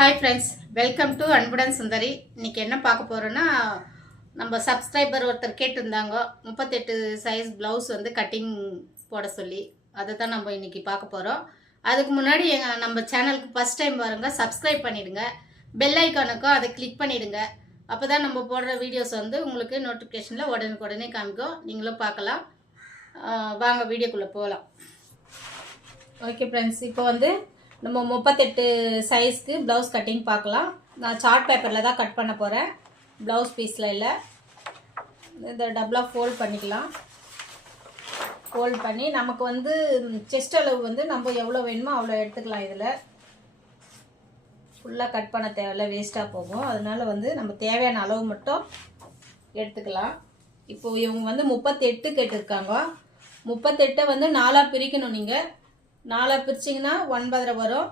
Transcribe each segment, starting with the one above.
Hi friends, welcome to அன்புடன் சுந்தரி. இன்னைக்கு என்ன பார்க்க போகிறோன்னா, நம்ம சப்ஸ்கிரைபர் ஒருத்தர் கேட்டிருந்தாங்க 38 சைஸ் ப்ளவுஸ் வந்து கட்டிங் போட சொல்லி. அதை தான் நம்ம இன்னைக்கு பார்க்க போகிறோம். அதுக்கு முன்னாடி நம்ம சேனலுக்கு ஃபஸ்ட் டைம் பாருங்க, சப்ஸ்கிரைப் பண்ணிவிடுங்க. பெல் ஐக்கானுக்கும் அதை கிளிக் பண்ணிவிடுங்க. அப்போ தான் நம்ம போடுற வீடியோஸ் வந்து உங்களுக்கு நோட்டிஃபிகேஷனில் உடனுக்குடனே காமிக்கும். நீங்களும் பார்க்கலாம். வாங்க வீடியோக்குள்ளே போகலாம். ஓகே ஃப்ரெண்ட்ஸ், இப்போ வந்து நம்ம 38 சைஸ்க்கு ப்ளவுஸ் கட்டிங் பார்க்கலாம். நான் சார்ட் பேப்பரில் தான் கட் பண்ண போகிறேன், ப்ளவுஸ் பீஸில் இல்லை. இந்த டபுளாக ஃபோல்ட் பண்ணிக்கலாம். ஃபோல்ட் பண்ணி நமக்கு வந்து செஸ்ட் அளவு வந்து நம்ம எவ்வளோ வேணுமோ அவ்வளோ எடுத்துக்கலாம். இதில் ஃபுல்லாக கட் பண்ண தேவையில்ல, வேஸ்ட்டாக போகும். அதனால வந்து நம்ம தேவையான அளவு மட்டும் எடுத்துக்கலாம். இப்போது இவங்க வந்து 38 கேட்டிருக்காங்க. 38 வந்து 4ஆக பிரிக்கணும். நீங்கள் 4ஆக பிரிச்சிங்கன்னா 9.5 வரும்.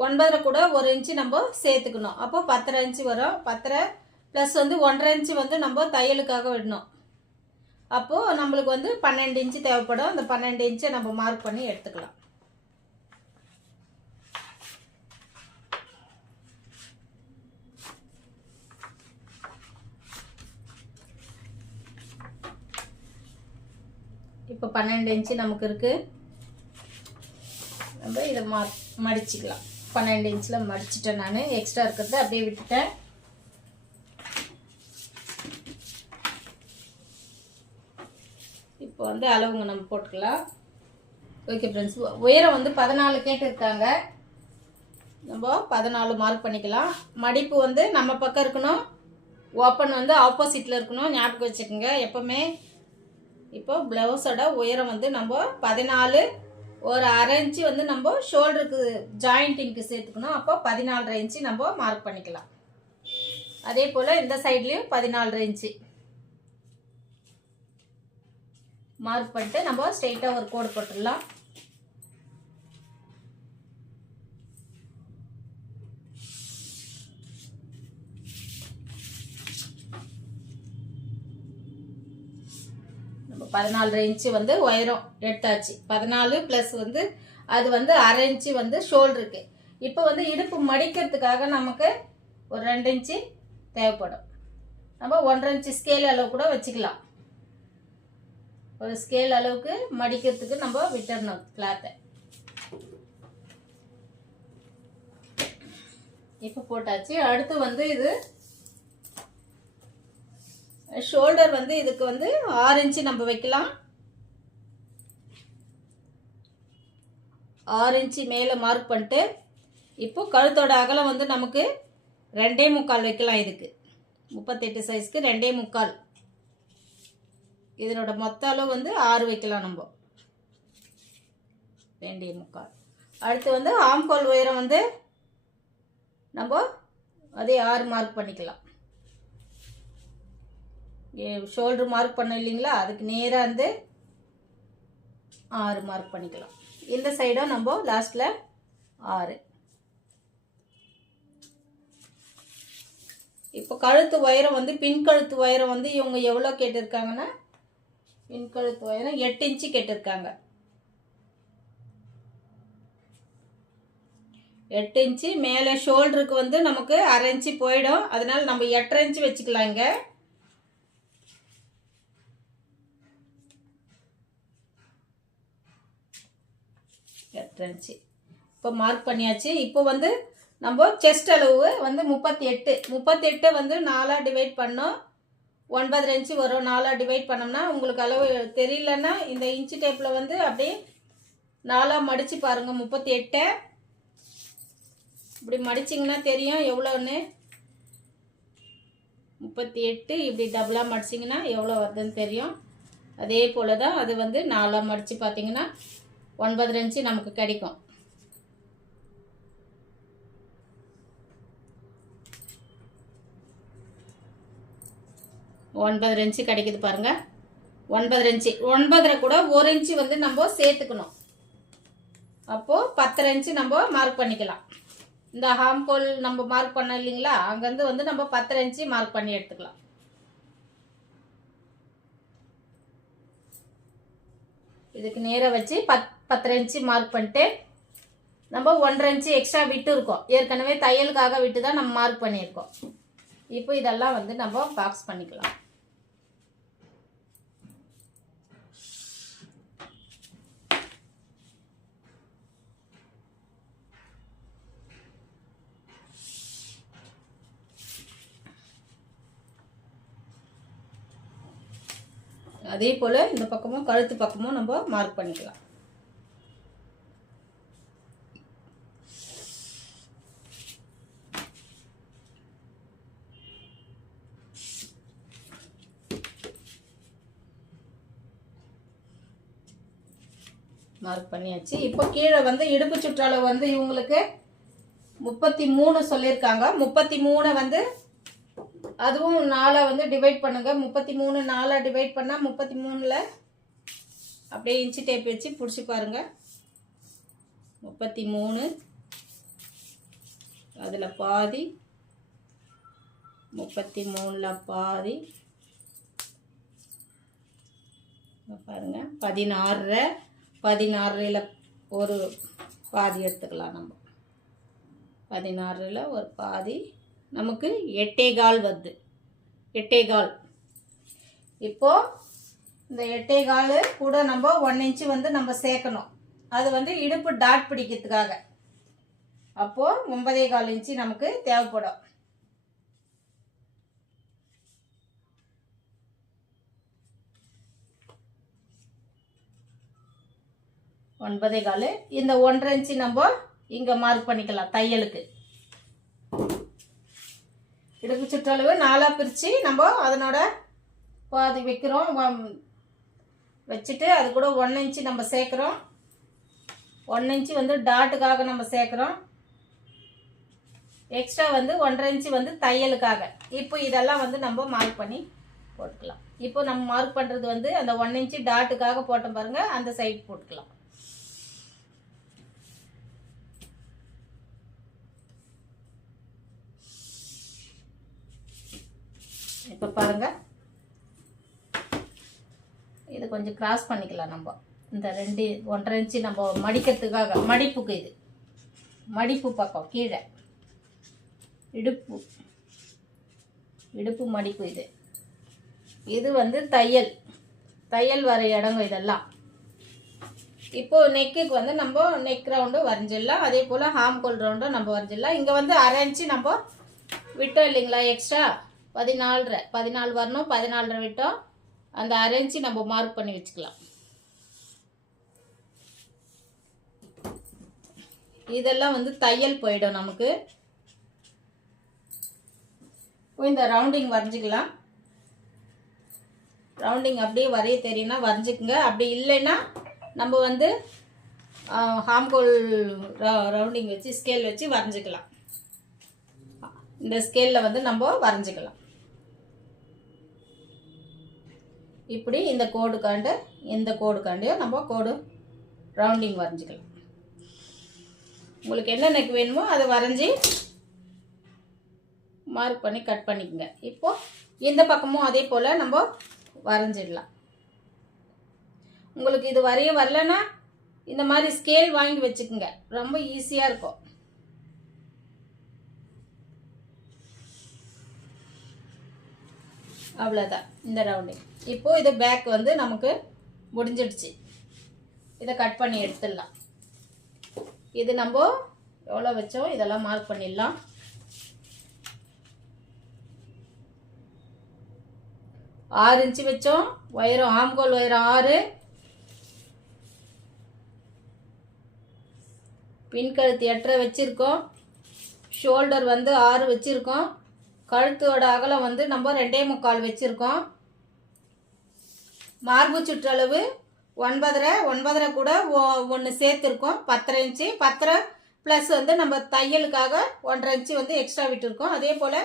9.5 கூட 1 இன்ச்சு நம்ம சேர்த்துக்கணும். அப்போ 10.5 இன்ச்சு வரும். 10.5 ப்ளஸ் வந்து 1.5 இன்ச்சு வந்து நம்ம தையலுக்காக விடணும். அப்போது நம்மளுக்கு வந்து 12 இன்ச்சு தேவைப்படும். அந்த 12 இன்ச்சை நம்ம மார்க் பண்ணி எடுத்துக்கலாம். இப்போ 12 இன்ச்சு நமக்கு இருக்குது. நம்ம இதை மடிச்சுக்கலாம். 12 இன்ச்சில் மடிச்சிட்டேன். நான் எக்ஸ்ட்ரா இருக்கிறது அப்படியே விட்டுட்டேன். இப்போ வந்து அளவுங்க நம்ம போட்டுக்கலாம். ஓகே ஃப்ரெண்ட்ஸ், உயரம் வந்து 14 கேட்டிருக்காங்க. நம்ம 14 மார்க் பண்ணிக்கலாம். மடிப்பு வந்து நம்ம பக்கம் இருக்கணும், ஓப்பன் வந்து ஆப்போசிட்டில் இருக்கணும். ஞாபகம் வச்சுக்கோங்க எப்போவுமே. இப்போ ப்ளவுஸோட உயரம் வந்து நம்ம 14, ஒரு 1/2 இன்ச்சு வந்து நம்ம ஷோல்டருக்கு ஜாயிண்டிங்க்கு சேர்த்துக்கணும். அப்போ 14.5 இன்ச்சு நம்ம மார்க் பண்ணிக்கலாம். அதே போல் இந்த சைட்லேயும் 14.5 இன்ச்சு மார்க் பண்ணிட்டு நம்ம ஸ்ட்ரெயிட்டாக ஒரு கோடு போட்டுடலாம். நம்ம 14.5 இன்ச்சு வந்து உயரம் எடுத்தாச்சு. 14 ப்ளஸ் வந்து அது வந்து 1/2 இன்ச்சு வந்து ஷோல்டருக்கு. இப்போ வந்து இடுப்பு மடிக்கிறதுக்காக நமக்கு ஒரு 2 இன்ச்சு தேவைப்படும். நம்ம 1.5 இன்ச்சு ஸ்கேல் அளவு கூட வச்சுக்கலாம். ஒரு ஸ்கேல் அளவுக்கு மடிக்கிறதுக்கு நம்ம விட்டுறணும் கிளாத்தை. இப்போ போட்டாச்சு. அடுத்து வந்து இது ஷோல்டர் வந்து இதுக்கு வந்து 6 இன்ச்சு நம்ம வைக்கலாம். 6 இன்ச்சு மேலே மார்க் பண்ணிட்டு இப்போ கழுத்தோட அகலம் வந்து நமக்கு 2.25 வைக்கலாம். இதுக்கு 38 சைஸ்க்கு 2.25. இதனோட மொத்த அளவு வந்து 6 வைக்கலாம். நம்ம 2.25. அடுத்து வந்து ஆம்கோல் உயரம் வந்து நம்ம அதே 6 மார்க் பண்ணிக்கலாம். ஷோல்டர் மார்க் பண்ண இல்லைங்களா, அதுக்கு நேராக வந்து 6 மார்க் பண்ணிக்கலாம். இந்த சைடும் நம்ம லாஸ்ட்டில் 6. இப்போ கழுத்து உயரம் வந்து பின் கழுத்து உயரம் வந்து இவங்க எவ்வளோ கேட்டிருக்காங்கன்னா, பின் கழுத்து உயரம் 8 இன்ச்சு கேட்டிருக்காங்க. 8 இன்ச்சு மேலே ஷோல்டருக்கு வந்து நமக்கு 1/2 இன்ச்சு போயிடும். அதனால நம்ம 8.5 இன்ச்சு வச்சுக்கலாம். இங்கே 8 இன்ச்சு இப்போ மார்க் பண்ணியாச்சு. இப்போ வந்து நம்ம செஸ்ட் அளவு வந்து 38 வந்து 4ஆக டிவைட் பண்ணோம். 9.5 இன்ச்சு வரும். 4ஆக டிவைட் பண்ணோம்னா உங்களுக்கு அளவு தெரியலன்னா இந்த இன்ச்சு டேப்பில் வந்து அப்படியே 4ஆக மடித்து பாருங்கள். 38 இப்படி மடிச்சிங்கன்னா தெரியும் எவ்வளோன்னு. 38 இப்படி டபுளாக மடிச்சிங்கன்னா எவ்வளோ வருதுன்னு தெரியும். அதே போல் தான் அது வந்து 4ஆக மடித்து பார்த்தீங்கன்னா 9.5 இன்ச்சு நமக்கு கிடைக்கும். ஒன்பதரை இன்ச்சு கிடைக்குது பாருங்க. 9.5 இன்ச்சு 9.5 கூட 1 இன்ச்சு வந்து நம்ம சேர்த்துக்கணும். அப்போது 10.5 இன்ச்சு நம்ம மார்க் பண்ணிக்கலாம். இந்த ஹாம்கோல் நம்ம மார்க் பண்ண இல்லைங்களா, அங்கேருந்து வந்து நம்ம 10.5 இன்ச்சு மார்க் பண்ணி எடுத்துக்கலாம். இதுக்கு நேராக வச்சு 10.5 இன்ச்சு மார்க் பண்ணிட்டு நம்ம 1.5 இன்ச்சு எக்ஸ்ட்ரா விட்டு இருக்கோம். ஏற்கனவே தையலுக்காக விட்டு தான் நம்ம மார்க் பண்ணியிருக்கோம். இப்போ இதெல்லாம் வந்து நம்ம பாக்ஸ் பண்ணிக்கலாம். அதே போல் இந்த பக்கமும் கழுத்து பக்கமும் நம்ம மார்க் பண்ணிக்கலாம். மார்க் பண்ணியாச்சு. இப்போ கீழே வந்து இடுப்பு சுற்றளவு வந்து இவங்களுக்கு 33 சொல்லியிருக்காங்க. 33 வந்து அதுவும் 4 வந்து டிவைட் பண்ணுங்க. 33 4 டிவைட் பண்ணால் 33ல் அப்படியே இன்ச்சு டேப் வச்சு பிடிச்சி பாருங்க. 33 அதில் பாதி, 33ல் பாதி பாருங்க. 16ல் ஒரு பாதி எடுத்துக்கலாம். நம்ம 16ல் ஒரு பாதி நமக்கு 8.25 வருது. 8.25. இப்போ இந்த 8.25 கூட நம்ம 1 இன்ச்சு வந்து நம்ம சேர்க்கணும். அது வந்து இடுப்பு டாட் பிடிக்கிறதுக்காக. அப்போ 9.25 இன்ச்சு நமக்கு தேவைப்படும். இந்த 1.5 இன்ச்சு நம்ம இங்க மார்க் பண்ணிக்கலாம் தையலுக்கு. இடுப்பு சுற்றளவு 4 பிரித்து நம்ம அதனோட பாதி வைக்கிறோம். வச்சுட்டு அது கூட 1 இன்ச்சு நம்ம சேர்க்குறோம். 1 இன்ச்சு வந்து டாட்டுக்காக நம்ம சேர்க்குறோம். எக்ஸ்ட்ரா வந்து 1.5 இன்ச்சு வந்து தையலுக்காக. இப்போ இதெல்லாம் வந்து நம்ம மார்க் பண்ணி போட்டுக்கலாம். இப்போ நம்ம மார்க் பண்ணுறது வந்து அந்த 1 இன்ச்சு டாட்டுக்காக போட்டோம் பாருங்க, அந்த சைடு போட்டுக்கலாம். இப்போ பாருங்க, இது கொஞ்சம் கிராஸ் பண்ணிக்கலாம். நம்ம இந்த 1.5 இன்ச்சு நம்ம மடிக்கிறதுக்காக, மடிப்புக்கு இது மடிப்பு பக்கம் கீழே இடுப்பு மடிப்பு. இது வந்து தையல் வர இடங்க இதெல்லாம். இப்போ நெக்குக்கு வந்து நம்ம நெக் ரவுண்டு வரைஞ்சிடலாம். அதே போல் ஹாம்கோல் ரவுண்டும் நம்ம வரைஞ்சிடலாம். இங்கே வந்து 1/2 இன்ச்சு நம்ம விட்டோம் இல்லைங்களா, எக்ஸ்ட்ரா 14 வரணும். 14 விட்டோம். அந்த 1/2 இன்ச்சு நம்ம மார்க் பண்ணி வச்சுக்கலாம். இதெல்லாம் வந்து தையல் போயிடும் நமக்கு. இந்த ரவுண்டிங் வரைஞ்சிக்கலாம். ரவுண்டிங் அப்படியே வரைய தெரியும்னா வரைஞ்சிக்குங்க. அப்படி இல்லைன்னா நம்ம வந்து ஹாம்கோல் ரவுண்டிங் வச்சு ஸ்கேல் வச்சு வரைஞ்சிக்கலாம். இந்த ஸ்கேலில் வந்து நம்ம வரைஞ்சிக்கலாம். இப்படி இந்த கோடுக்காண்டியும் நம்ம கோடு ரவுண்டிங் வரைஞ்சிக்கலாம். உங்களுக்கு என்ன நெக் வேணுமோ அதை வரைஞ்சி மார்க் பண்ணி கட் பண்ணிக்கோங்க. இப்போ இந்த பக்கமும் அதே போல் நம்ம வரைஞ்சிடலாம். உங்களுக்கு இது வரைய வரலன்னா இந்த மாதிரி ஸ்கேல் வாங்கி வச்சுக்கோங்க, ரொம்ப ஈஸியாக இருக்கும். அவ்வளோதான் இந்த ரவுண்டிங். இப்போ இது பேக் வந்து நமக்கு முடிஞ்சிடுச்சு. இதை கட் பண்ணி எடுத்துடலாம். இது நம்ம எவ்வளோ வச்சோம் இதெல்லாம் மார்க் பண்ணிடலாம். ஆறு இன்ச்சு வச்சோம். உயரம் ஆம்கோல் உயரம் 6, பின்கழுத்து 8.5 வச்சுருக்கோம். ஷோல்டர் வந்து 6 வச்சுருக்கோம். கழுத்தோட அகலம் வந்து நம்ம 2.25 வச்சுருக்கோம். மார்பு சுற்றளவு 9.5 கூட 1 சேர்த்துருக்கோம். 10.5 இன்ச்சு. 10.5 ப்ளஸ் வந்து நம்ம தையலுக்காக 1.5 இன்ச்சு வந்து எக்ஸ்ட்ரா விட்டுருக்கோம். அதே போல்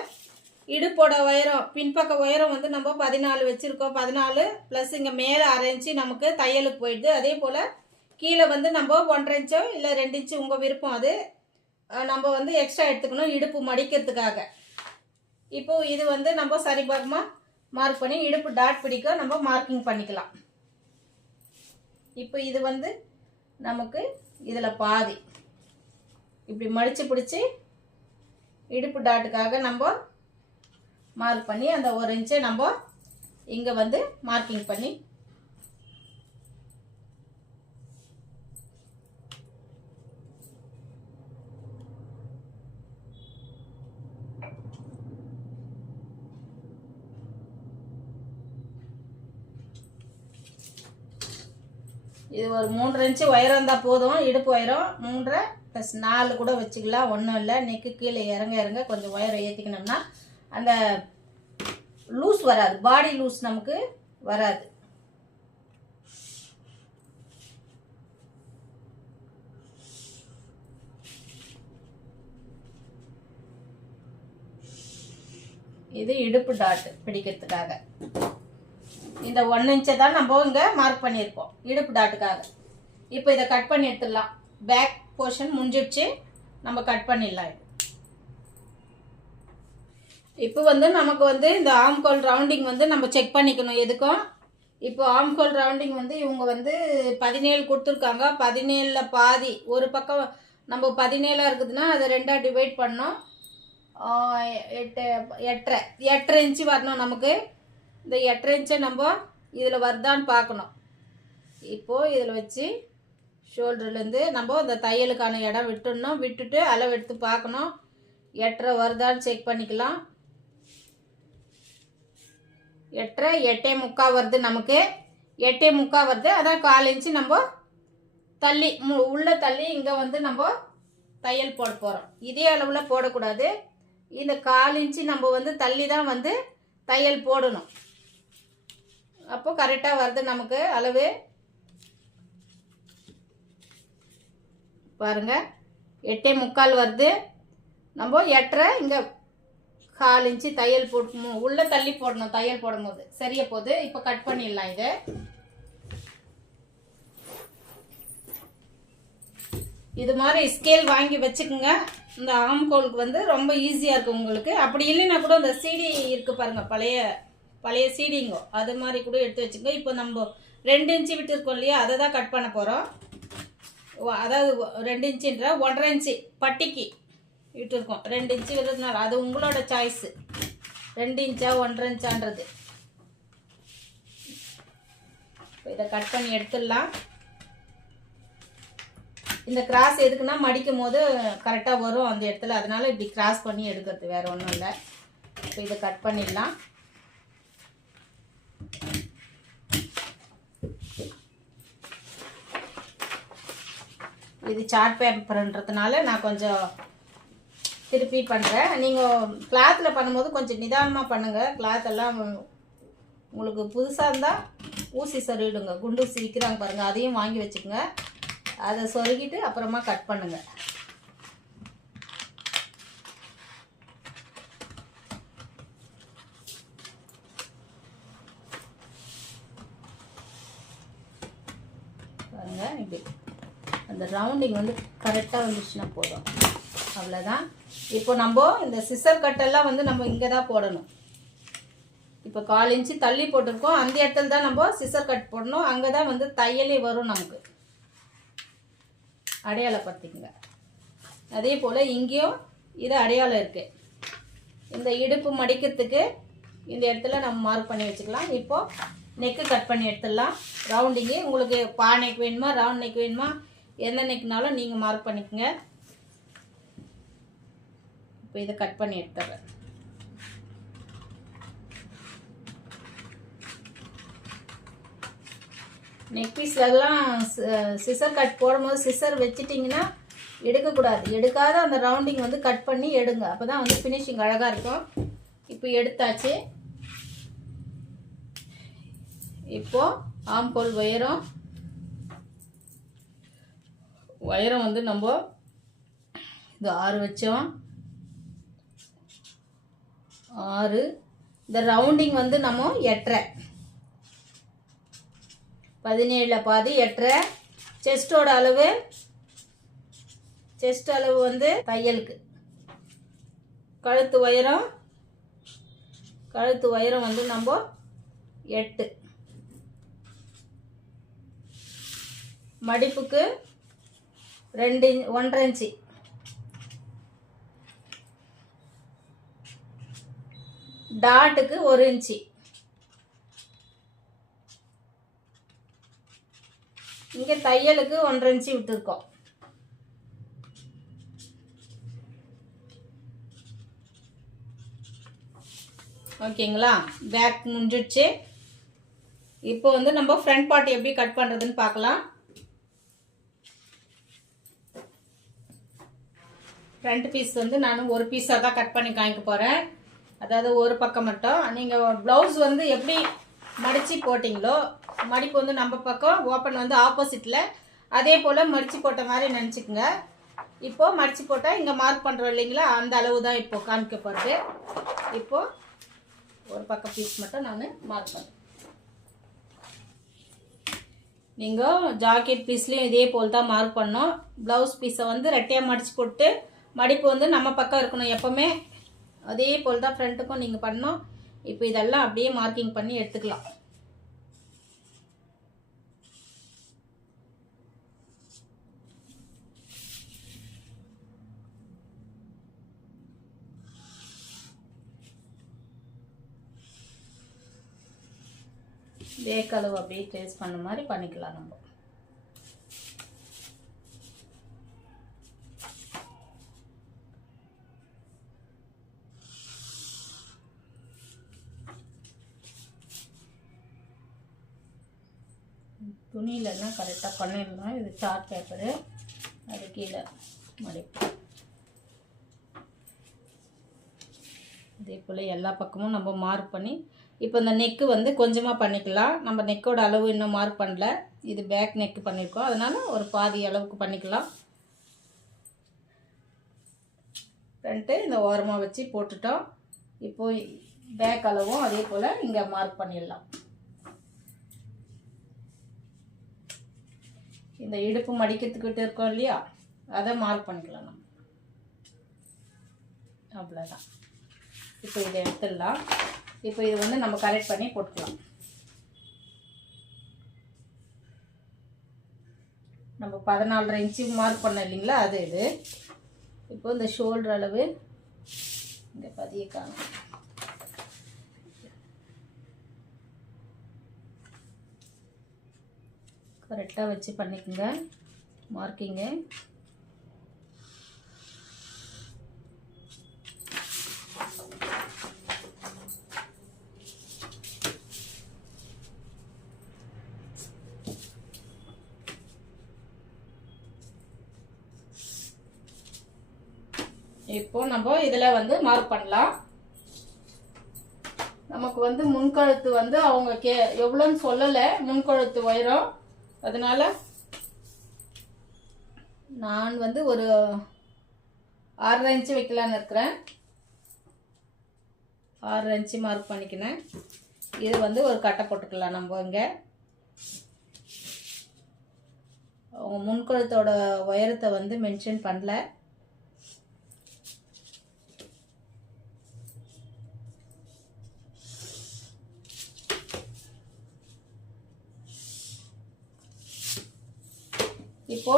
இடுப்போட உயரம் பின்பக்க உயரம் வந்து நம்ம 14 வச்சுருக்கோம். 14 ப்ளஸ் இங்கே மேலே 1/2 இன்ச்சு நமக்கு தையலுக்கு போயிடுது. அதே போல் கீழே வந்து நம்ம 1.5 இன்ச்சோ இல்லை 2 இன்ச்சு உங்கள் விருப்பம், அது நம்ம வந்து எக்ஸ்ட்ரா எடுத்துக்கணும் இடுப்பு மடிக்கிறதுக்காக. இப்போ இது வந்து நம்ம சரிபாகமாக மார்க் பண்ணி இடுப்பு டாட் பிடிக்க நம்ம மார்க்கிங் பண்ணிக்கலாம். இப்போ இது வந்து நமக்கு இதில் பாதி இப்படி மடித்து பிடிச்சி இடுப்பு டாட்டுக்காக நம்ம மார்க் பண்ணி அந்த 1 இன்ச்சை நம்ம இங்கே வந்து மார்க்கிங் பண்ணி இது ஒரு 3 இன்ச்சு உயரம் இருந்தால் போதும். இடுப்பு உயரம் 3 + 4 கூட வச்சுக்கலாம், ஒன்றும் இல்லை. நெக்கு கீழே இறங்க கொஞ்சம் உயரம் ஏற்றிக்கணும்னா அந்த லூஸ் வராது, பாடி லூஸ் நமக்கு வராது. இது இடுப்பு டாட் பிடிக்கிறதுக்காக இந்த 1 இன்ச்சை தான் நம்ம இங்கே மார்க் பண்ணியிருக்கோம் இடுப்பு டாட்டுக்காக. இப்போ இதை கட் பண்ணி எடுத்துடலாம். பேக் போர்ஷன் முடிஞ்சிடுச்சு, நம்ம கட் பண்ணிடலாம். இப்போ வந்து நமக்கு வந்து இந்த ஆம்கோல் ரவுண்டிங் வந்து நம்ம செக் பண்ணிக்கணும் எதுக்கும். இப்போ ஆம்கோல் ரவுண்டிங் வந்து இவங்க வந்து 17 கொடுத்துருக்காங்க. 17ல் பாதி, ஒரு பக்கம் நம்ம 17 இருக்குதுன்னா அதை 2ஆக டிவைட் பண்ணோம். 8.5 இன்ச்சு வரணும் நமக்கு. இந்த 8.5 இன்ச்சை நம்ம இதில் வருதான்னு பார்க்கணும். இப்போது இதில் வச்சு ஷோல்டர்லேருந்து நம்ம இந்த தையலுக்கான இடம் விட்டுடணும். விட்டுட்டு அளவு எடுத்து பார்க்கணும். 8.5 வருதான்னு செக் பண்ணிக்கலாம். 8.5 8.25 வருது நமக்கு. 8.25 வருது. அதான் 1/4 இன்ச்சு நம்ம தள்ளி உள்ள தள்ளி இங்கே வந்து நம்ம தையல் போட போகிறோம். இதே அளவில் போடக்கூடாது. இந்த 1/4 இன்ச்சு நம்ம வந்து தள்ளி தான் வந்து தையல் போடணும். அப்போ கரெக்டாக வருது நமக்கு அளவு. பாருங்க 8.25 வருது. நம்ம 8.5 இங்கே 1/4 இன்ச்சு தையல் போட்டு உள்ளே தள்ளி போடணும். தையல் போடும்போது சரியா போகுது. இப்போ கட் பண்ணிடலாம். இது மாதிரி ஸ்கேல் வாங்கி வச்சுக்கோங்க. இந்த ஆம்கோலுக்கு வந்து ரொம்ப ஈஸியாக இருக்கும் உங்களுக்கு. அப்படி இல்லைன்னா கூட இந்த சீடி இருக்குது பாருங்கள், பழைய சீடிங்கோ, அது மாதிரி கூட எடுத்து வச்சுக்கோங்க. இப்போ நம்ம 2 இன்ச்சு விட்டுருக்கோம் இல்லையா, அதை தான் கட் பண்ண போகிறோம். அதாவது 2 இன்ச்சுன்ற 1.5 இன்ச்சு பட்டிக்கு விட்டுருக்கோம். 2 இன்ச்சு விடுறதுனால அது உங்களோட சாய்ஸு, 2 இன்ச்சா 1.5 இன்ச்சான்றது. இப்போ இதை கட் பண்ணி எடுத்துடலாம். இந்த கிராஸ் எதுக்குன்னா மடிக்கும் போது கரெக்டாக வரும் அந்த இடத்துல, அதனால இப்படி கிராஸ் பண்ணி எடுக்கிறது, வேறு ஒன்றும் இல்லை. இப்போ இதை கட் பண்ணிடலாம். இது சார்ட் பேப்பர்ன்றதுனால நான் கொஞ்சம் திருப்பி பண்ணுறேன். நீங்கள் கிளாத்தில் பண்ணும்போது கொஞ்சம் நிதானமாக பண்ணுங்கள். கிளாத் எல்லாம் உங்களுக்கு புதுசாக இருந்தால் ஊசி சொருகிடுங்க. குண்டூசி விற்கிறாங்க பாருங்கள், அதையும் வாங்கி வச்சுக்கோங்க. அதை சொருகிட்டு அப்புறமா கட் பண்ணுங்கள். பாருங்கள், இப்படி அந்த ரவுண்டிங் வந்து கரெக்டாக வந்துச்சுன்னா போதும், அவ்வளோதான். இப்போ நம்ம இந்த சிசர் கட்டெல்லாம் வந்து நம்ம இங்கே தான் போடணும். இப்போ 1/4 இன்ச்சு தள்ளி போட்டிருக்கோம், அந்த இடத்துல தான் நம்ம சிசர் கட் போடணும். அங்கே தான் வந்து தையலே வரும் நமக்கு. அடையாளப்படுத்திக்கங்க. அதே போல் இங்கேயும் இது அடையாளம் இருக்குது. இந்த இடுப்பு மடிக்கிறதுக்கு இந்த இடத்துல நம்ம மார்க் பண்ணி வச்சுக்கலாம். இப்போது நெக்கு கட் பண்ணி எடுத்துடலாம். ரவுண்டிங்கு உங்களுக்கு பா நெக் வேணுமா, ரவுண்ட் நெக் வேணுமா, எந்த நெக்னாலும் நீங்கள் மார்க் பண்ணிக்கோங்க. இப்போ இதை கட் பண்ணி எடுத்துடுறேன். நெக் பீஸ்லாம் சிசர் கட் போடும்போது சிசர் வச்சிட்டிங்கன்னா எடுக்கக்கூடாது. எடுக்காத அந்த ரவுண்டிங் வந்து கட் பண்ணி எடுங்க, அப்போ தான் வந்து ஃபினிஷிங் அழகாக இருக்கும். இப்போ எடுத்தாச்சு. இப்போது ஆம்கோல் உயரம் வந்து நம்ம இது 6 வச்சோம். 6. இந்த ரவுண்டிங் வந்து நம்ம 8.5, 17ல் பாதி 8.5. செஸ்டோட அளவு, செஸ்ட் அளவு வந்து தையலுக்கு கழுத்து உயரம் வந்து நம்ம 8. மடிப்புக்கு 1.5 இன்ச்சு டாட்டுக்கு 1 இன்ச்சு, இங்கே தையலுக்கு 1.5 இன்ச்சு விட்டுருக்கோம். ஓகேங்களா, பேக் முடிஞ்சிடுச்சு. இப்போ வந்து நம்ம ஃப்ரண்ட் பார்ட் எப்படி கட் பண்ணுறதுன்னு பார்க்கலாம். ஃப்ரண்ட் பீஸ் வந்து நான் ஒரு பீஸாக தான் கட் பண்ணி காமிக்க போகிறேன். அதாவது ஒரு பக்கம் மட்டும். நீங்கள் ப்ளவுஸ் வந்து எப்படி மடித்து போட்டிங்களோ, மடிப்பு வந்து நம்ம பக்கம், ஓப்பன் வந்து ஆப்போசிட்டில், அதே போல் மடித்து போட்ட மாதிரி நினச்சிக்கோங்க. இப்போது மடித்து போட்டால் இங்கே மார்க் பண்ணுறோம் இல்லைங்களா, அந்த அளவு தான் இப்போது காமிக்க போகிறது. இப்போது ஒரு பக்கம் பீஸ் மட்டும் நான் மார்க் பண்ணுறேன். நீங்கள் ஜாக்கெட் பீஸ்லேயும் இதே போல் தான் மார்க் பண்ணோம். ப்ளவுஸ் பீஸை வந்து ரெட்டையாக மடித்து போட்டு மடிப்பு வந்து நம்ம பக்கம் இருக்கணும் எப்போவுமே. அதே போல் தான் ஃப்ரண்ட்டுக்கும் நீங்கள் பண்ணோம். இப்போ இதெல்லாம் அப்படியே மார்க்கிங் பண்ணி எடுத்துக்கலாம். வேக்களவு அப்படியே ட்ரேஸ் பண்ண மாதிரி பண்ணிக்கலாம் நம்ம. துணியிலன்னா கரெக்டாக பண்ணிடலாம். இது சார்ட் பேப்பரு, அது கீழே மடிப்பு. இதே போல் எல்லா பக்கமும் நம்ம மார்க் பண்ணி, இப்போ இந்த நெக்கு வந்து கொஞ்சமாக பண்ணிக்கலாம். நம்ம நெக்கோட அளவு இன்னும் மார்க் பண்ணல. இது பேக் நெக்கு பண்ணியிருக்கோம், அதனால் ஒரு பாதி அளவுக்கு பண்ணிக்கலாம். ஃப்ரண்ட்டு இந்த ஓரமாக வச்சு போட்டுட்டோம். இப்போது பேக் அளவும் அதே போல் இங்கே மார்க் பண்ணிடலாம். இந்த இடுப்பு மடிக்கிறதுக்கிட்ட இருக்கோம் இல்லையா, அதை மார்க் பண்ணிக்கலாம் நம்ம. அவ்வளோதான். இப்போ இதை எடுத்துடலாம். இப்போ இது வந்து நம்ம கரெக்ட் பண்ணி போட்டுக்கலாம். நம்ம 14.5 இன்ச்சு மார்க் பண்ண இல்லைங்களா, அது இது. இப்போ இந்த ஷோல்டர் அளவு இங்கே பதிய காணும். கரெக்டாக வச்சு பண்ணிக்கோங்க மார்க்கிங்கு. இப்போ நம்ம இதில் வந்து மார்க் பண்ணலாம். நமக்கு வந்து முன்கழுத்து வந்து அவங்க எவ்வளோன்னு சொல்லலை, முன்கழுத்து உயரம். அதனால நான் வந்து ஒரு 6.5 இன்ச்சு வைக்கலான்னு இருக்கிறேன். 6.5 இன்ச்சு மார்க் பண்ணிக்கினேன். இது வந்து ஒரு கட்டை போட்டுக்கலாம் நம்ம. இங்கே அவங்க முன்கழுத்தோட உயரத்தை வந்து மென்ஷன் பண்ணல. இப்போ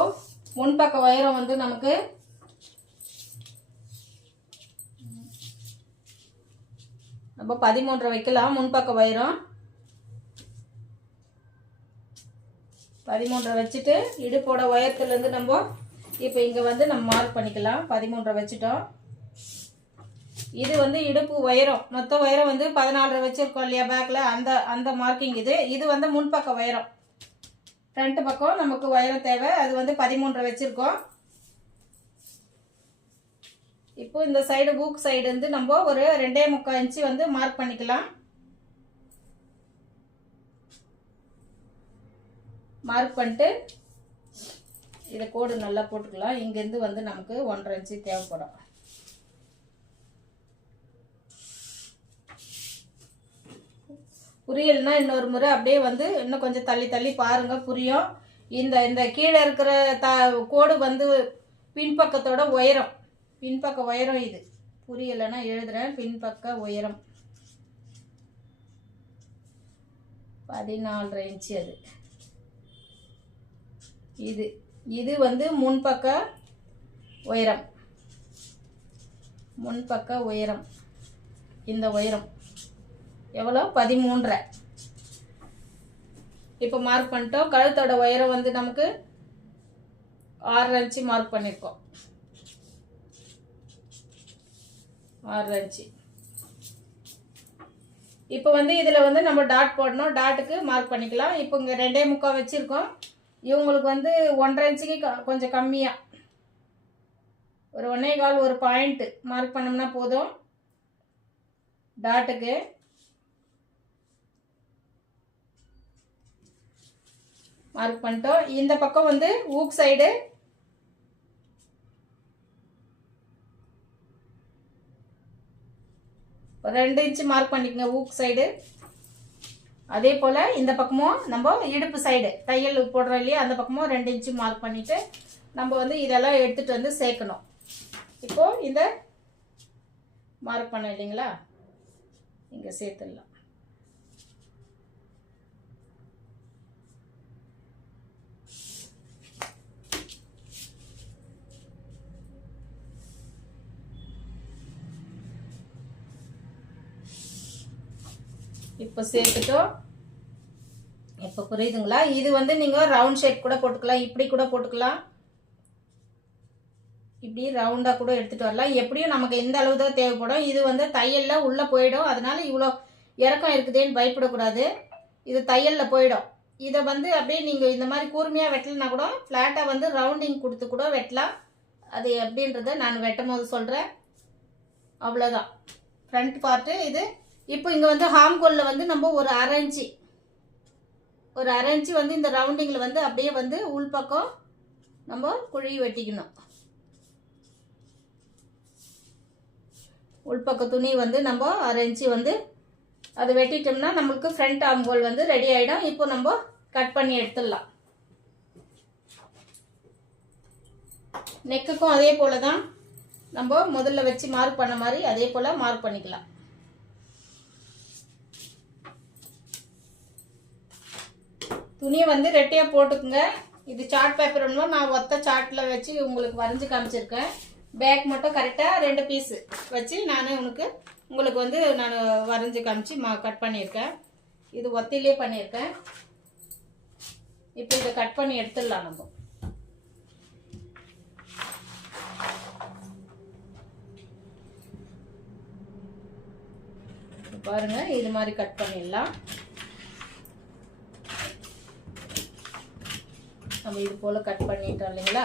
முன்பக்க உயரம் வந்து நமக்கு நம்ம 13 வைக்கலாம். முன்பக்க உயரம் 13 வச்சுட்டு இடுப்போட உயரத்துலேருந்து நம்ம இப்போ இங்கே வந்து நம்ம மார்க் பண்ணிக்கலாம். 13 வச்சுட்டோம். இது வந்து இடுப்பு உயரம், மொத்த உயரம் வந்து 14 வச்சுருக்கோம் இல்லையா பேக்கில், அந்த மார்க்கிங் இது. இது வந்து முன்பக்க உயரம். ஃப்ரண்ட் பக்கம் நமக்கு உயரம் தேவை, அது வந்து 13 வச்சுருக்கோம். இப்போ இந்த சைடு ஊக்கு சைடு வந்து நம்ம ஒரு 2.25 இன்ச்சு வந்து மார்க் பண்ணிக்கலாம். மார்க் பண்ணிட்டு இதை கோடு நல்லா போட்டுக்கலாம். இங்கேருந்து வந்து நமக்கு 1.5 இன்ச்சு தேவைப்படும். புரியலன்னா இன்னொரு முறை அப்படியே வந்து இன்னும் கொஞ்சம் தள்ளி தள்ளி பாருங்க, புரியும். இந்த கீழே இருக்கிற கோடு வந்து பின்பக்கத்தோட உயரம், பின்பக்க உயரம். இது புரியலைன்னா எழுதுறேன். பின்பக்க உயரம் 14.5 இன்ச்சு. அது இது வந்து முன்பக்க உயரம். முன்பக்க உயரம் இந்த உயரம் எவ்வளோ 13.5. இப்போ மார்க் பண்ணிட்டோம். கழுத்தோட உயரம் வந்து நமக்கு 6 இன்ச்சு மார்க் பண்ணியிருக்கோம். 6 இன்ச்சு. இப்போ வந்து இதில் வந்து நம்ம டாட் போடணும். டாட்டுக்கு மார்க் பண்ணிக்கலாம். இப்போ இங்கே 2.25 வச்சுருக்கோம். இவங்களுக்கு வந்து 1.5 இன்ச்சுக்கு கொஞ்சம் கம்மியாக ஒரு 1.25 ஒரு பாயிண்ட் மார்க் பண்ணோம்னா போதும். டாட்டுக்கு மார்க் பண்ணிட்டோம். இந்த பக்கம் வந்து ஊக் சைடு ஒரு 2 இன்ச்சு மார்க் பண்ணிக்கோங்க ஊக் சைடு. அதே போல் இந்த பக்கமும் நம்ம இடுப்பு சைடு தையல் போடுறோம் இல்லையா, அந்த பக்கமும் 2 இன்ச்சு மார்க் பண்ணிவிட்டு நம்ம வந்து இதெல்லாம் எடுத்துகிட்டு வந்து சேர்க்கணும். இப்போது இந்த மார்க் பண்ண இல்லைங்களா, இங்கே சேர்த்துடலாம். இப்போ சேர்த்துட்டோம். இப்போ புரியுதுங்களா? இது வந்து நீங்கள் ரவுண்ட் ஷேப் கூட போட்டுக்கலாம், இப்படி கூட போட்டுக்கலாம், இப்படி ரவுண்டாக கூட எடுத்துகிட்டு வரலாம். எப்படியும் நமக்கு எந்த அளவு தான் தேவைப்படும். இது வந்து தையலில் உள்ளே போயிடும். அதனால இவ்வளோ இறக்கம் இருக்குதுன்னு பயப்படக்கூடாது. இது தையலில் போயிடும். இதை வந்து அப்படியே நீங்கள் இந்த மாதிரி கூர்மையாக வெட்டலைன்னா கூட ஃப்ளாட்டாக வந்து ரவுண்டிங் கொடுத்து கூட வெட்டலாம். அது எப்படின்றத நான் வெட்டும் போது சொல்கிறேன். அவ்வளோதான் ஃப்ரண்ட் பார்ட்டு இது. இப்போ இங்கே வந்து ஹாம்கோலில் வந்து நம்ம ஒரு 1/2 இன்ச்சு வந்து இந்த ரவுண்டிங்கில் வந்து அப்படியே வந்து உள்பக்கம் நம்ம குழி வெட்டிக்கணும். உள்பக்க துணி வந்து நம்ம 1/2 இன்ச்சு வந்து அதை வெட்டிட்டோம்னா நம்மளுக்கு ஃப்ரண்ட் ஆம்கோல் வந்து ரெடி ஆகிடும். இப்போ நம்ம கட் பண்ணி எடுத்துடலாம். நெக்குக்கும் அதே போல் தான் நம்ம முதல்ல வச்சு மார்க் பண்ண மாதிரி அதே போல் மார்க் பண்ணிக்கலாம். துணியை வந்து ரெட்டையாக போட்டுக்குங்க. இது சார்ட் பேப்பர் ஒன்றும் நான் ஒத்த சார்ட்டில் வச்சு உங்களுக்கு வரைஞ்சி காமிச்சிருக்கேன். பேக் மட்டும் கரெக்டாக 2 பீஸு வச்சு நான் உங்களுக்கு வந்து நான் வரைஞ்சி காமிச்சு கட் பண்ணியிருக்கேன். இது ஒத்திலே பண்ணியிருக்கேன். இப்போ இதை கட் பண்ணி எடுத்துடலாம். நம்ம பாருங்க, இது மாதிரி கட் பண்ணிடலாம். நம்ம இது போல் கட் பண்ணிட்டோம் இல்லைங்களா.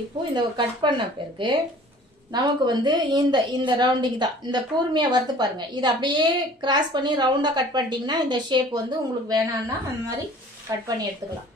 இப்போ இந்த கட் பண்ண பிறகு நமக்கு வந்து இந்த ரவுண்டிங் தான், இந்த கூர்மையாக வருது பாருங்கள். இது அப்படியே கிராஸ் பண்ணி ரவுண்டாக கட் பண்ணிட்டீங்கன்னா இந்த ஷேப் வந்து உங்களுக்கு வேணான்னா அந்த மாதிரி கட் பண்ணி எடுத்துக்கலாம்.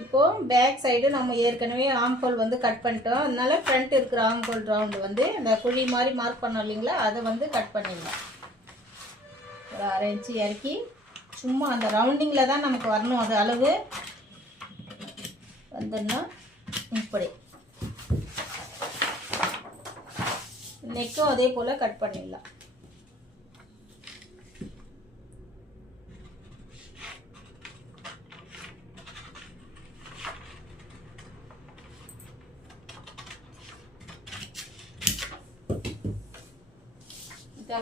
இப்போது பேக் சைடு நம்ம ஏற்கனவே ஆம்கோல் வந்து கட் பண்ணிட்டோம். அதனால ஃப்ரண்ட் இருக்கிற ஆம்கோல் ரவுண்டு வந்து இந்த குழி மாதிரி மார்க் பண்ணோம் இல்லைங்களா, அதை வந்து கட் பண்ணிடலாம். ஒரு 1/2 இன்ச்சு இறக்கி சும்மா அந்த ரவுண்டிங்கில் தான் நமக்கு வரணும். அது அளவு வந்துன்னா இப்படி நெக்கும் அதே போல் கட் பண்ணிடலாம்.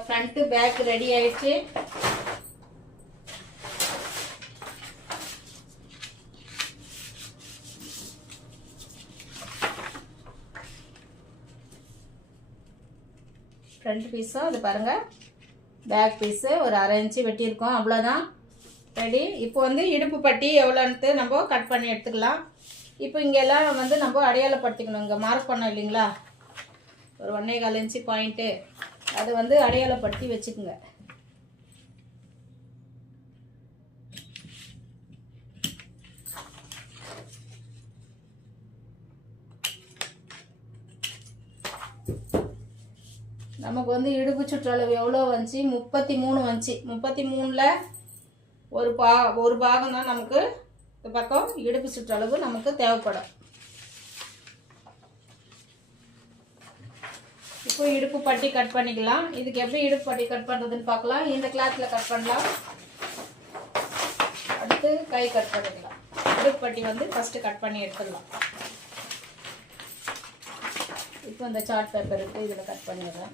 ஃப்ரண்ட் பேக் ரெடி ஆயிடுச்சு. ஃப்ரண்ட் பீஸும் அது பாருங்கள், பேக் பீஸு ஒரு 1/2 இன்ச்சு வெட்டியிருக்கோம். அவ்வளோதான், ரெடி. இப்போ வந்து இடுப்பு பட்டி எவ்வளோன்ட்டு நம்ம கட் பண்ணி எடுத்துக்கலாம். இப்போ இங்கெல்லாம் வந்து நம்ம அடையாளப்படுத்திக்கணும். இங்கே மார்க் பண்ணோம் இல்லைங்களா, ஒரு 1.25 இன்ச்சு பாயிண்ட்டு, அதை வந்து அடையாளப்படுத்தி வச்சுக்குங்க. நமக்கு வந்து இடுப்பு சுற்றளவு எவ்வளோ வந்துச்சு, 33 வந்துச்சு. 33ல் ஒரு பாகம் தான் நமக்கு இந்த பக்கம் இடுப்பு சுற்றளவு நமக்கு தேவைப்படும். இப்போ இடுப்பு பட்டி கட் பண்ணிக்கலாம். இதுக்கு எப்படி இடுப்பு பட்டி கட் பண்ணுறதுன்னு பார்க்கலாம். இந்த கிளாத்தில் கட் பண்ணலாம். அடுத்து கை கட் பண்ணிக்கலாம். இடுப்பு பட்டி வந்து ஃபஸ்ட்டு கட் பண்ணி எடுத்துடலாம். இப்போ இந்த சார்ட் பேப்பர் இருக்குது, இதில் கட் பண்ணிடுறேன்.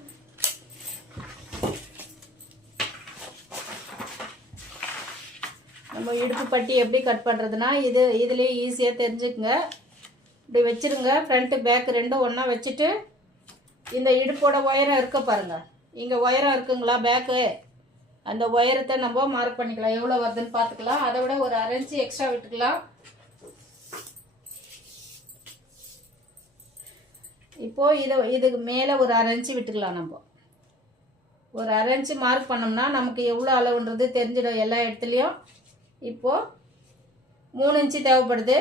நம்ம இடுப்பு பட்டி எப்படி கட் பண்ணுறதுனா இதுலேயே ஈஸியாக தெரிஞ்சுக்குங்க. இப்படி வச்சுருங்க. ஃப்ரண்ட்டு பேக் ரெண்டும் ஒன்றா வச்சுட்டு இந்த இடுப்போட உயரம் இருக்க பாருங்கள். இங்கே உயரம் இருக்குங்களா பேக்கு, அந்த உயரத்தை நம்ம மார்க் பண்ணிக்கலாம். எவ்வளோ வருதுன்னு பார்த்துக்கலாம். அதை விட ஒரு 1/2 இன்ச்சு எக்ஸ்ட்ரா விட்டுக்கலாம். இப்போது இதுக்கு மேலே ஒரு 1/2 இன்ச்சு விட்டுக்கலாம். நம்ம ஒரு 1/2 இன்ச்சு மார்க் பண்ணோம்னா நமக்கு எவ்வளோ அளவுன்றது தெரிஞ்சிடும் எல்லா இடத்துலையும். இப்போது 3 இன்ச்சு தேவைப்படுது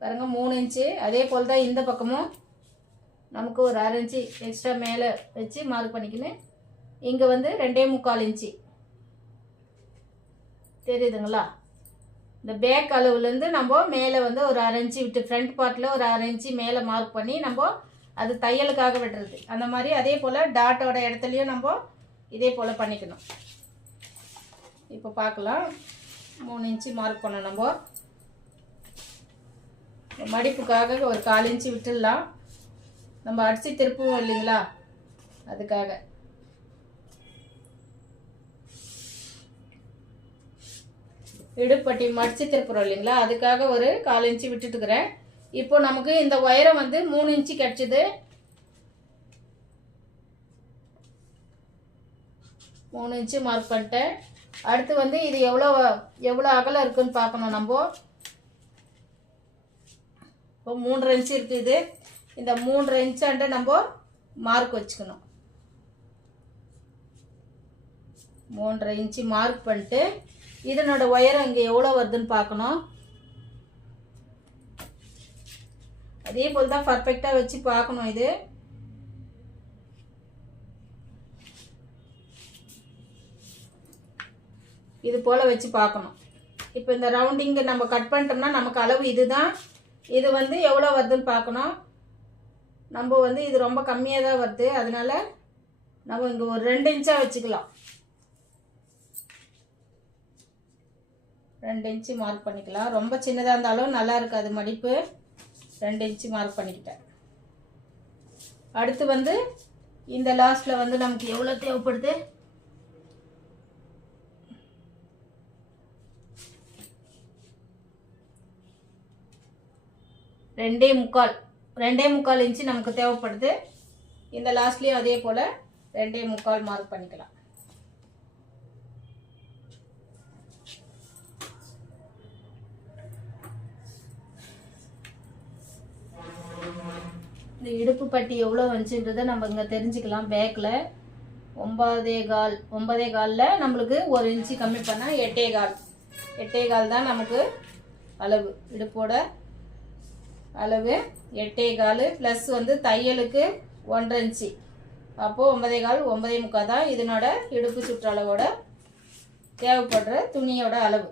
பாருங்கள், 3 இன்ச்சு. அதே போல் தான் இந்த பக்கமும் நமக்கு ஒரு 1/2 இன்ச்சு எக்ஸ்ட்ரா மேலே வச்சு மார்க் பண்ணிக்கணும். இங்கே வந்து 2.25 இன்ச்சு தெரியுதுங்களா. இந்த பேக் அளவுலேருந்து நம்ம மேலே வந்து ஒரு 1/2 இன்ச்சு விட்டு ஃப்ரண்ட் பார்ட்டில் ஒரு 1/2 இன்ச்சு மேலே மார்க் பண்ணி நம்ம அது தையலுக்காக விடுறது. அந்த மாதிரி அதே போல் டாட்டோட இடத்துலையும் நம்ம இதே போல் பண்ணிக்கணும். இப்போ பார்க்கலாம். 3 இன்ச்சு மார்க் பண்ணோம். நம்ம மடிப்புக்காக ஒரு 1/4 இன்ச்சு விட்டுடலாம். நம்ம அடித்து திருப்புவோம் இல்லைங்களா, அதுக்காக. இடுப்பட்டி மடித்து திருப்புறோம் இல்லைங்களா, அதுக்காக ஒரு 1/4 இன்ச்சு விட்டுட்டுக்கிறேன். இப்போ நமக்கு இந்த உயரம் வந்து 3 இன்ச்சு கிடச்சிது. 3 இன்ச்சு மார்க் பண்ணிட்டேன். அடுத்து வந்து இது எவ்வளோ அகலம் இருக்குன்னு பார்க்கணும். நம்ம இப்போ 3.5 இன்ச்சு இருக்குது. இந்த 3.5 இன்ச்சாண்ட நம்ம மார்க் வச்சுக்கணும். 3.5 இன்ச்சு மார்க் பண்ணிட்டு இதனோட உயரம் இங்கே எவ்வளோ வருதுன்னு பார்க்கணும். அதே போல் தான் பர்ஃபெக்டாக வச்சு பார்க்கணும். இது போல் வச்சு பார்க்கணும். இப்போ இந்த ரவுண்டிங்கை நம்ம கட் பண்ணிட்டோம்னா நமக்கு அளவு இதுதான். இது வந்து எவ்வளோ வருதுன்னு பார்க்கணும். நம்ம வந்து இது ரொம்ப கம்மியாக தான் வருது, அதனால நம்ம இங்கே ஒரு 2 இன்ச்சாக வச்சுக்கலாம். 2 இன்ச்சு மார்க் பண்ணிக்கலாம். ரொம்ப சின்னதாக இருந்தாலும் நல்லா இருக்காது மடிப்பு. 2 இன்ச்சு மார்க் பண்ணிக்கிட்டேன். அடுத்து வந்து இந்த லாஸ்ட்டில் வந்து நமக்கு எவ்வளோ தேவைப்படுது, ரெண்டே முக்கால் இன்ச்சு நமக்கு தேவைப்படுது. இந்த லாஸ்ட்லேயும் அதே போல் 2.25 மார்க் பண்ணிக்கலாம். இந்த இடுப்பு பட்டி எவ்வளோ வந்துச்சுன்றதை நம்ம இங்கே தெரிஞ்சுக்கலாம். பேக்கில் 9.25 நம்மளுக்கு 1 இன்ச்சு கம்மி பண்ணால் 8.25 தான் நமக்கு அளவு. இடுப்போட அளவு 8.25 ப்ளஸ் வந்து தையலுக்கு 1.5 இன்ச்சு. அப்போது 9.25 தான் இதனோட இடுப்பு சுற்றளவோட தேவைப்படுற துணியோட அளவு.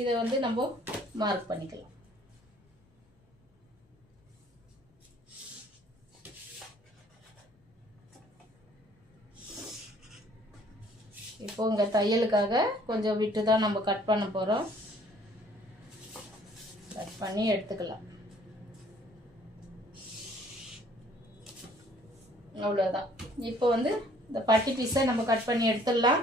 இதை வந்து நம்ம மார்க் பண்ணிக்கலாம். இப்போ இங்கே தையலுக்காக கொஞ்சம் விட்டு தான் நம்ம கட் பண்ண போகிறோம். கட் பண்ணி எடுத்துக்கலாம். அவ்வளோதான். இப்போ வந்து இந்த பட்டி பீஸை நம்ம கட் பண்ணி எடுத்துடலாம்.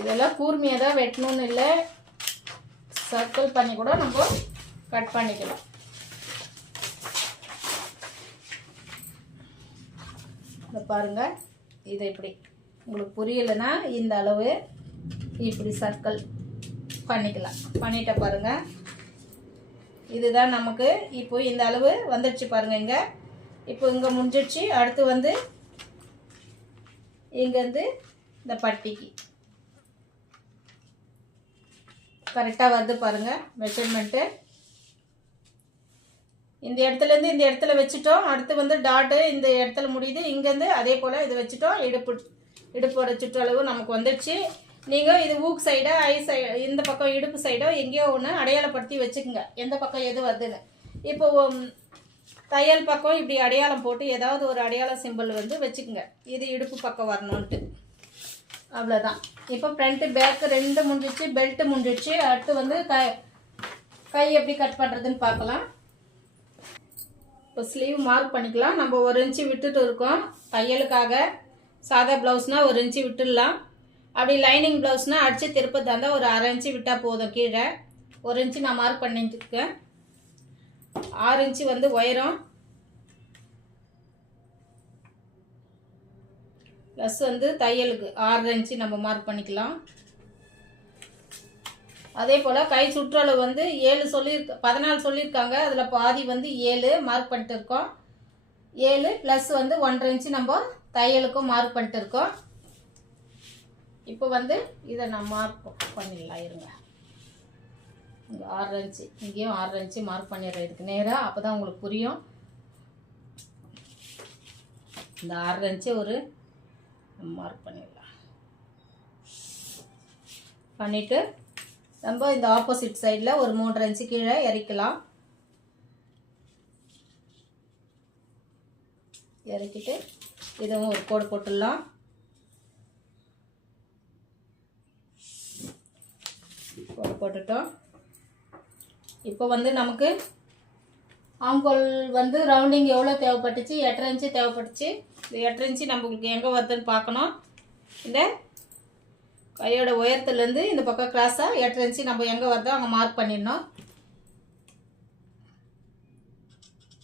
இதெல்லாம் கூர்மையாக தான் வெட்டணும்னு இல்லை, சர்க்கிள் பண்ணி கூட நம்ம கட் பண்ணிக்கலாம். இதை பாருங்கள். இதை இப்படி உங்களுக்கு புரியலைன்னா இந்த அளவு இப்படி சர்க்கிள் பண்ணிக்கலாம். பண்ணிட்ட பாருங்கள். இதுதான் நமக்கு இப்போ இந்த அளவு வந்துடுச்சு பாருங்கள். இங்கே இப்போ இங்கே முடிஞ்சிடுச்சு. அடுத்து வந்து இங்கேருந்து இந்த பட்டிக்கு கரெக்டாக வருது பாருங்கள் மெஷர்மெண்ட்டு. இந்த இடத்துலேருந்து இந்த இடத்துல வச்சுட்டோம். அடுத்து வந்து டாட்டு இந்த இடத்துல முடியுது. இங்கேருந்து அதே போல் இது வச்சுட்டோம். இடுப்போட சுற்றளவு நமக்கு வந்துடுச்சு. நீங்கள் இது ஊக்கு சைடோ இந்த பக்கம் இடுப்பு சைடோ எங்கேயோ ஒன்று அடையாளப்படுத்தி வச்சுக்கோங்க, எந்த பக்கம் எது வருதுன்னு. இப்போ தையல் பக்கம் இப்படி அடையாளம் போட்டு ஏதாவது ஒரு அடையாள சிம்பிள் வந்து வச்சுக்கோங்க, இது இடுப்பு பக்கம் வரணுன்ட்டு. அவ்வளோதான். இப்போ ஃப்ரண்ட்டு பேக்கு 2 முடிஞ்சிச்சு, பெல்ட்டு முடிஞ்சிச்சு. அடுத்து வந்து கை எப்படி கட் பண்ணுறதுன்னு பார்க்கலாம். இப்போ ஸ்லீவ் மார்க் பண்ணிக்கலாம். நம்ம 1 இன்ச்சு விட்டுட்டு இருக்கோம் தையலுக்காக. சாதா ப்ளவுஸ்னால் 1 இன்ச்சு விட்டுடலாம். அப்படி லைனிங் ப்ளவுஸ்னால் அடித்து திருப்பதாக இருந்தால் ஒரு 1/2 இன்ச்சு விட்டால் போதும். கீழே 1 இன்ச்சு நான் மார்க் பண்ணிட்டுருக்கேன். 6 இன்ச்சு வந்து உயரம், ப்ளஸ் வந்து தையலுக்கு 6 இன்ச்சு நம்ம மார்க் பண்ணிக்கலாம். அதே போல் கை சுற்றளவு வந்து 14 சொல்லியிருக்காங்க. அதில் பாதி வந்து 7 மார்க் பண்ணிட்டு இருக்கோம். 7 ப்ளஸ் வந்து 1/2 இன்ச்சு நம்ம தையலுக்கும் மார்க் பண்ணிட்டு இருக்கோம். இப்போ வந்து இதை நான் மார்க் பண்ணிடலாம். இருங்க, இங்கே 6 இன்ச்சு, இங்கேயும் 6 இன்ச்சு மார்க் பண்ணிடுறேன் இதுக்கு நேராக. அப்போ தான் உங்களுக்கு புரியும். இந்த 6 இன்ச்சு ஒரு மார்க் பண்ணிடலாம். பண்ணிவிட்டு நம்ம இந்த ஆப்போசிட் சைடில் ஒரு 3.5 இன்ச்சு கீழே இறக்கலாம். இறக்கிட்டு இதுவும் ஒரு கோடு போட்டுடலாம். கோடு போட்டுட்டோம். இப்போ வந்து நமக்கு ஆம்கோல் வந்து ரவுண்டிங் எவ்வளோ தேவைப்பட்டுச்சு, 8.5 இன்ச்சு தேவைப்பட்டுச்சு. இந்த 8.5 இன்ச்சு நம்மளுக்கு எங்கே வருதுன்னு பார்க்கணும். இந்த கையோட உயரத்துலேருந்து இந்த பக்கம் கிராஸாக 8.5 இன்ச்சு நம்ம எங்கே வருதோ அங்கே மார்க் பண்ணிடணும்.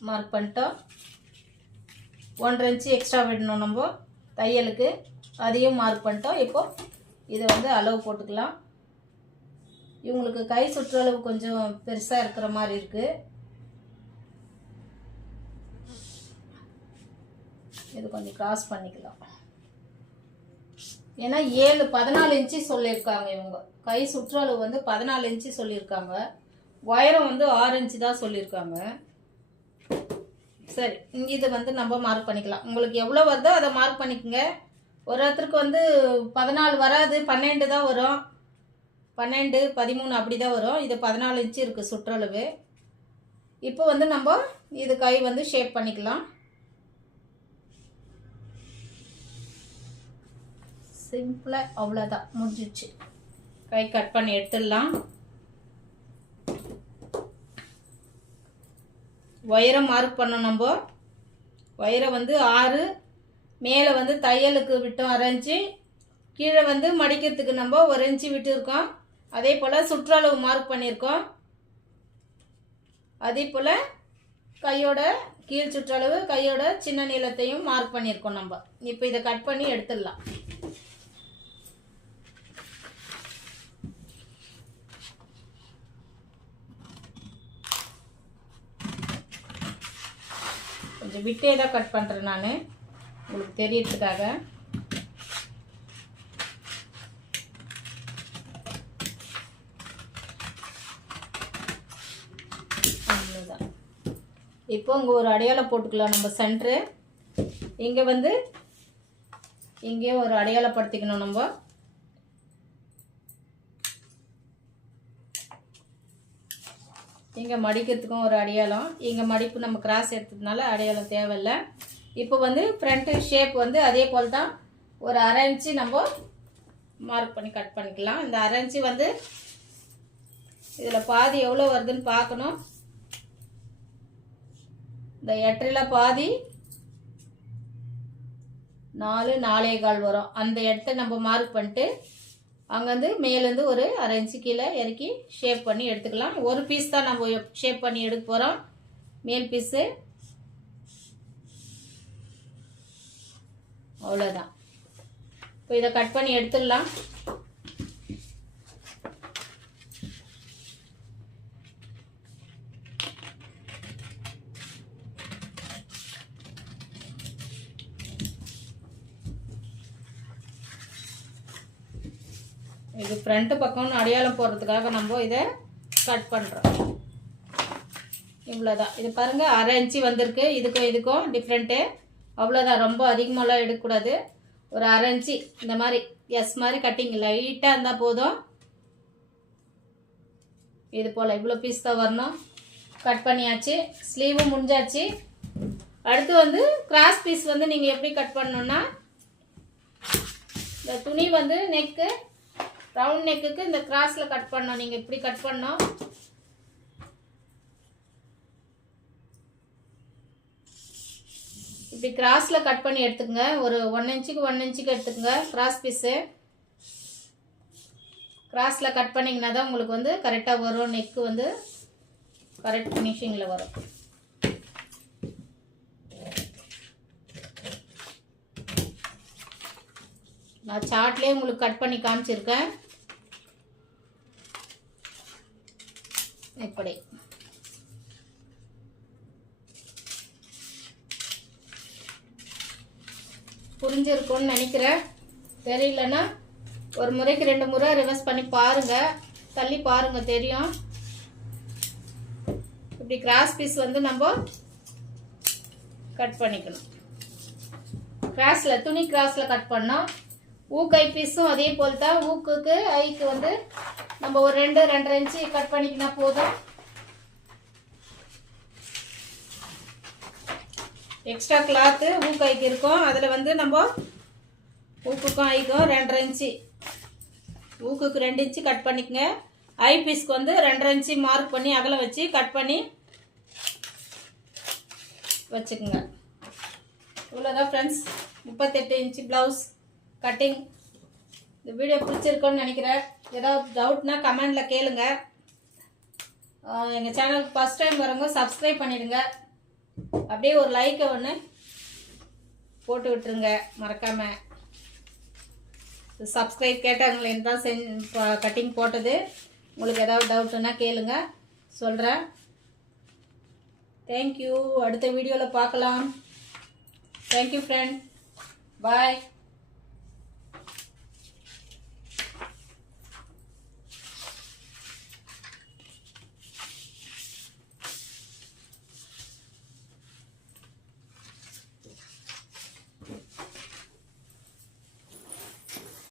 மார்க் பண்ணிட்டோம். 1.5 இன்ச்சு எக்ஸ்ட்ரா விடணும் நம்ம தையலுக்கு, அதையும் மார்க் பண்ணிட்டோம். இப்போது இதை வந்து அளவு போட்டுக்கலாம். இவங்களுக்கு கை சுற்றளவு கொஞ்சம் பெருசாக இருக்கிற மாதிரி இருக்குது. இது கொஞ்சம் கிராஸ் பண்ணிக்கலாம். ஏன்னா 14 இன்ச்சு சொல்லியிருக்காங்க. இவங்க கை சுற்றளவு வந்து 14 இன்ச்சு சொல்லியிருக்காங்க. உயரம் வந்து 6 இன்ச்சு தான் சொல்லியிருக்காங்க. சரி, இங்கே இதை வந்து நம்ம மார்க் பண்ணிக்கலாம். உங்களுக்கு எவ்வளோ வருதோ அதை மார்க் பண்ணிக்கோங்க. ஒருத்தருக்கு வந்து 14 வராது, 12 தான் வரும். 12, 13 அப்படி தான் வரும். இது 14 இன்ச்சு இருக்குது சுற்றளவு. இப்போ வந்து நம்ம இது கை வந்து ஷேப் பண்ணிக்கலாம். சிம்பிளாக அவ்வளோதான், முடிஞ்சிச்சு. கை கட் பண்ணி எடுத்துடலாம். உயரம் மார்க் பண்ணோம். நம்ம உயரம் வந்து 6, மேலே வந்து தையலுக்கு விட்டோம் 1/2 இன்ச்சு, கீழே வந்து மடிக்கிறதுக்கு நம்ம 1 இன்ச்சு விட்டுருக்கோம். அதே போல் சுற்றளவு மார்க் பண்ணியிருக்கோம். அதே போல் கையோட கீழ் சுற்றளவு, கையோட சின்ன நீளத்தையும் மார்க் பண்ணியிருக்கோம் நம்ம. இப்போ இதை கட் பண்ணி எடுத்துடலாம். கொஞ்சம் விட்டே தான் கட் பண்ணுறேன் நான், உங்களுக்கு தெரியறதுக்காக. அவ்வளோதான். இப்போ இங்கே ஒரு அடையாளம் போட்டுக்கலாம் நம்ம சென்ட்ரு. இங்கே வந்து இங்கேயும் ஒரு அடையாளப்படுத்திக்கணும் நம்ம. இங்கே மடிக்கிறதுக்கும் ஒரு அடையாளம். இங்கே மடிப்பு நம்ம கிராஸ் எடுத்ததுனால அடையாளம் தேவையில்லை. இப்போ வந்து ஃப்ரண்ட்டு ஷேப் வந்து அதே போல் தான் ஒரு 1/2 இன்ச்சு நம்ம மார்க் பண்ணி கட் பண்ணிக்கலாம். இந்த 1/2 இன்ச்சு வந்து இதில் பாதி எவ்வளோ வருதுன்னு பார்க்கணும். இந்த 8 பாதி 4, 4.25 வரும். அந்த இடத்த நம்ம மார்க் பண்ணிட்டு அங்கேருந்து மேலேருந்து ஒரு 1/2 இன்ச்சு கீழே இறக்கி ஷேப் பண்ணி எடுத்துக்கலாம். ஒரு பீஸ் தான் நம்ம ஷேப் பண்ணி எடுக்க போகிறோம், மேல் பீஸு. அவ்வளோதான். இப்போ இதை கட் பண்ணி எடுத்துடலாம். இது ஃப்ரண்ட்டு பக்கம்னு அடையாளம் போடுறதுக்காக நம்ம இதை கட் பண்ணுறோம். இவ்வளோதான். இது பாருங்கள் 1/2 இன்ச்சு வந்திருக்கு. இதுக்கும் டிஃப்ரெண்ட்டு. அவ்வளோதான். ரொம்ப அதிகமாகலாம் எடுக்கக்கூடாது. ஒரு 1/2 இன்ச்சு இந்த மாதிரி எஸ் மாதிரி கட்டிங் லைட்டாக இருந்தால் போதும். இது போல் இவ்வளோ பீஸ் தான் வரணும். கட் பண்ணியாச்சு. ஸ்லீவும் முடிஞ்சாச்சு. அடுத்து வந்து கிராஸ் பீஸ் வந்து நீங்கள் எப்படி கட் பண்ணணுன்னா, இந்த துணி வந்து நெக்கு ரவுண்ட் நெக்குக்கு இந்த கிராஸில் கட் பண்ணணும். நீங்கள் இப்படி கட் பண்ணணும். இப்படி கிராஸில் கட் பண்ணி எடுத்துக்கங்க. ஒரு 1 இன்ச்சுக்கு 1 இன்ச்சுக்கு எடுத்துக்கங்க கிராஸ் பீஸு. கிராஸில் கட் பண்ணிங்கன்னா தான் உங்களுக்கு வந்து கரெக்டாக வரும். நெக்கு வந்து கரெக்ட் ஃபினிஷிங்கில் வரும். நான் சார்ட்லேயே உங்களுக்கு கட் பண்ணி காமிச்சிருக்கேன். இப்படி புரிஞ்சிருக்கும்னு நினைக்கிறேன். தெரியலன்னா ஒரு முறைக்கு 2 முறை ரிவர்ஸ் பண்ணி பாருங்கள். தள்ளி பாருங்கள், தெரியும். இப்படி கிராஸ் பீஸ் வந்து நம்ம கட் பண்ணிக்கணும். கிராஸில் துணி கிராஸில் கட் பண்ணோம். ஊக்கு ஐ பீஸும் அதே போல் தான். ஊக்குக்கு ஐக்கு வந்து நம்ம ஒரு 2-2.5 இன்ச்சு கட் பண்ணிக்கினா போதும். எக்ஸ்ட்ரா கிளாத்து ஊக்கு ஐக்கு இருக்கும். அதில் வந்து நம்ம ஊக்குக்கும் ஐக்கும் 2.5 இன்ச்சு, ஊக்குக்கு 2 இன்ச்சு கட் பண்ணிக்கங்க. ஐ பீஸ்க்கு வந்து 2.5 இன்ச்சு மார்க் பண்ணி அகல வச்சு கட் பண்ணி வச்சுக்கோங்க. இவ்வளோதான் ஃப்ரெண்ட்ஸ். 38 inch blouse cutting. இந்த வீடியோ பிடிச்சிருக்கோன்னு நினைக்கிறேன். ஏதாவது டவுட்னா கமெண்டில் கேளுங்க. எங்கள் சேனலுக்கு ஃபஸ்ட் டைம் வரவங்க சப்ஸ்கிரைப் பண்ணிடுங்க. அப்படியே ஒரு லைக்கை ஒன்று போட்டு விட்டுருங்க மறக்காமல். சப்ஸ்கிரைப் கேட்டாங்களேன்னு தான் கட்டிங் போட்டது. உங்களுக்கு ஏதாவது டவுட்டுன்னா கேளுங்க, சொல்கிறேன். தேங்க்யூ. அடுத்த வீடியோவில் பார்க்கலாம். Thank you friend. பாய்.